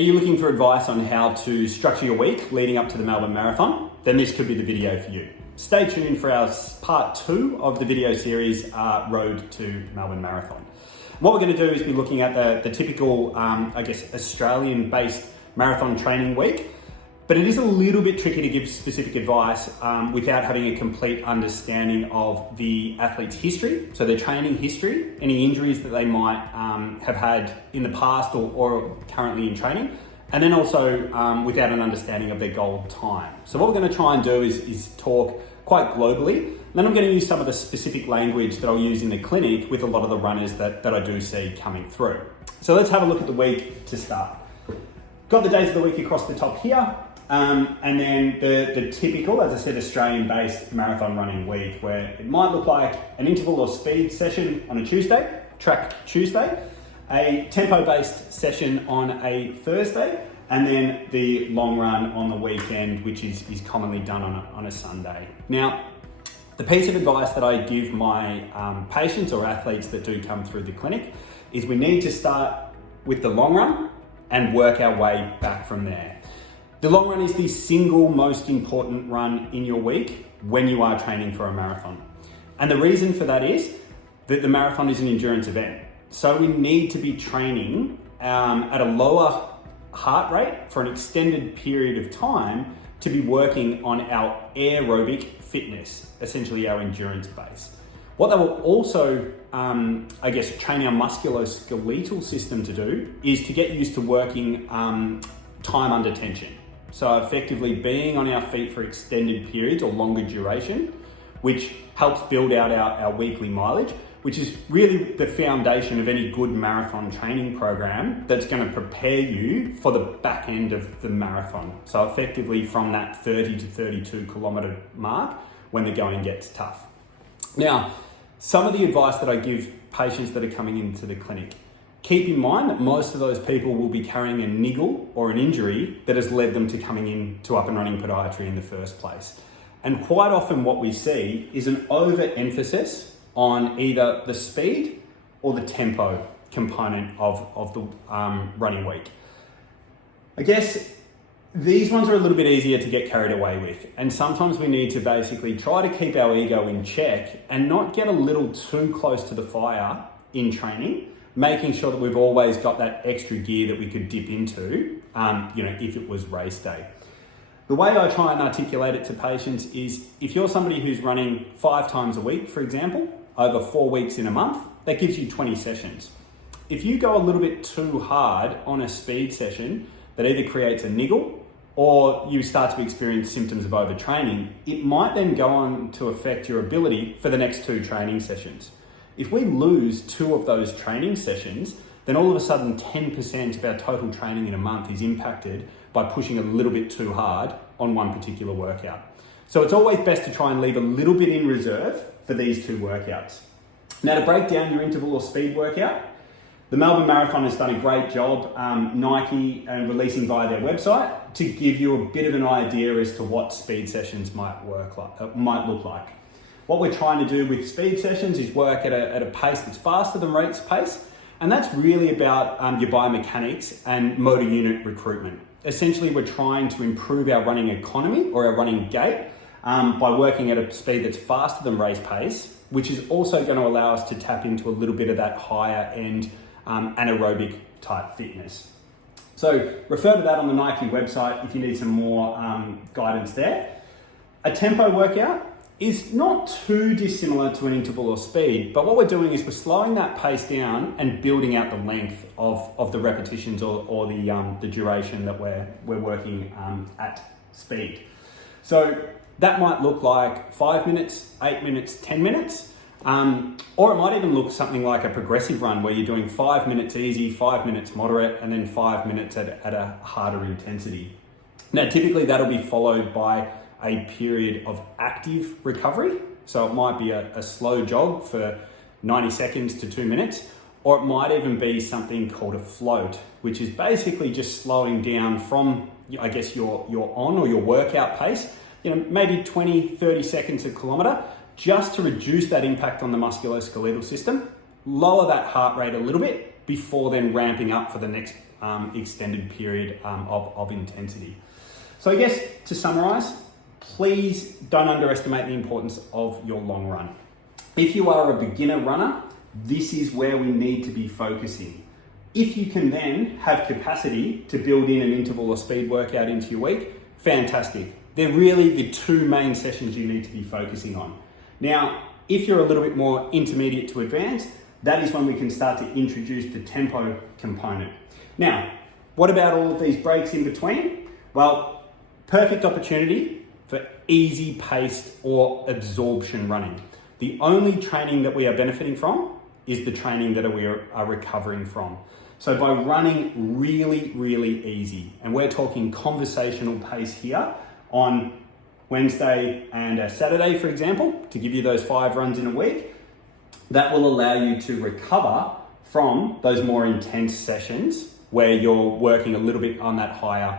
Are you looking for advice on how to structure your week leading up to the Melbourne Marathon? Then this could be the video for you. Stay tuned for our part 2 of the video series, Road to Melbourne Marathon. What we're going to do is be looking at the typical, Australian-based marathon training week, but it is a little bit tricky to give specific advice without having a complete understanding of the athlete's history, so their training history, any injuries that they might have had in the past or currently in training, and then also without an understanding of their goal time. So what we're going to try and do is talk quite globally. Then I'm going to use some of the specific language that I'll use in the clinic with a lot of the runners that I do see coming through. So let's have a look at the week to start. Got the days of the week across the top here. And then the typical, as I said, Australian-based marathon running week, where it might look like an interval or speed session on a Tuesday, track Tuesday, a tempo-based session on a Thursday, and then the long run on the weekend, which is commonly done on a Sunday. Now, the piece of advice that I give my patients or athletes that do come through the clinic is we need to start with the long run and work our way back from there. The long run is the single most important run in your week when you are training for a marathon. And the reason for that is that the marathon is an endurance event. So we need to be training at a lower heart rate for an extended period of time to be working on our aerobic fitness, essentially our endurance base. What that will also, train our musculoskeletal system to do is to get used to working time under tension. So effectively being on our feet for extended periods or longer duration, which helps build out our weekly mileage, which is really the foundation of any good marathon training program that's going to prepare you for the back end of the marathon. So effectively from that 30 to 32 kilometer mark when the going gets tough. Now, some of the advice that I give patients that are coming into the clinic, keep in mind that most of those people will be carrying a niggle or an injury that has led them to coming in to up and running podiatry in the first place. And quite often what we see is an overemphasis on either the speed or the tempo component of the running week. I guess these ones are a little bit easier to get carried away with. And sometimes we need to basically try to keep our ego in check and not get a little too close to the fire in training, making sure that we've always got that extra gear that we could dip into, if it was race day. The way I try and articulate it to patients is if you're somebody who's running 5 times a week, for example, over 4 weeks in a month, that gives you 20 sessions. If you go a little bit too hard on a speed session that either creates a niggle or you start to experience symptoms of overtraining, it might then go on to affect your ability for the next 2 training sessions. If we lose 2 of those training sessions, then all of a sudden 10% of our total training in a month is impacted by pushing a little bit too hard on one particular workout. So it's always best to try and leave a little bit in reserve for these 2 workouts. Now, to break down your interval or speed workout, the Melbourne Marathon has done a great job, Nike, releasing via their website to give you a bit of an idea as to what speed sessions might look like. What we're trying to do with speed sessions is work at a pace that's faster than race pace, and that's really about your biomechanics and motor unit recruitment. Essentially, we're trying to improve our running economy or our running gait by working at a speed that's faster than race pace, which is also going to allow us to tap into a little bit of that higher end anaerobic type fitness. So refer to that on the Nike website if you need some more guidance there. A tempo workout is not too dissimilar to an interval or speed, but what we're doing is we're slowing that pace down and building out the length of the repetitions or the duration that we're working at speed. So that might look like 5 minutes, 8 minutes, 10 minutes, or it might even look something like a progressive run where you're doing 5 minutes easy, 5 minutes moderate, and then 5 minutes at a harder intensity. Now, typically that'll be followed by a period of active recovery. So it might be a slow jog for 90 seconds to 2 minutes, or it might even be something called a float, which is basically just slowing down from, your on or your workout pace, maybe 20, 30 seconds a kilometer, just to reduce that impact on the musculoskeletal system, lower that heart rate a little bit before then ramping up for the next extended period of intensity. So I guess to summarize, please don't underestimate the importance of your long run. If you are a beginner runner, this is where we need to be focusing. If you can then have capacity to build in an interval or speed workout into your week, fantastic. They're really the two main sessions you need to be focusing on. Now, if you're a little bit more intermediate to advanced, that is when we can start to introduce the tempo component. Now, what about all of these breaks in between? Well, perfect opportunity for easy paced or absorption running. The only training that we are benefiting from is the training that we are recovering from. So by running really, really easy, and we're talking conversational pace here on Wednesday and Saturday, for example, to give you those 5 runs in a week, that will allow you to recover from those more intense sessions where you're working a little bit on that higher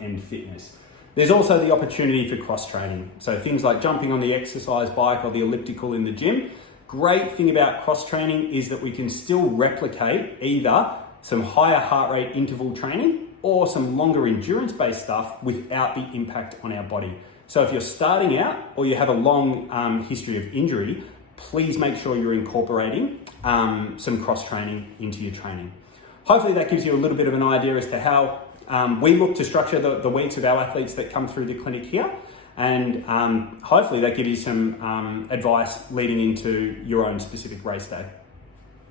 end fitness. There's also the opportunity for cross-training. So things like jumping on the exercise bike or the elliptical in the gym. Great thing about cross-training is that we can still replicate either some higher heart rate interval training or some longer endurance-based stuff without the impact on our body. So if you're starting out or you have a long history of injury, please make sure you're incorporating some cross-training into your training. Hopefully that gives you a little bit of an idea as to how we look to structure the weeks of our athletes that come through the clinic here. And hopefully that gives you some advice leading into your own specific race day.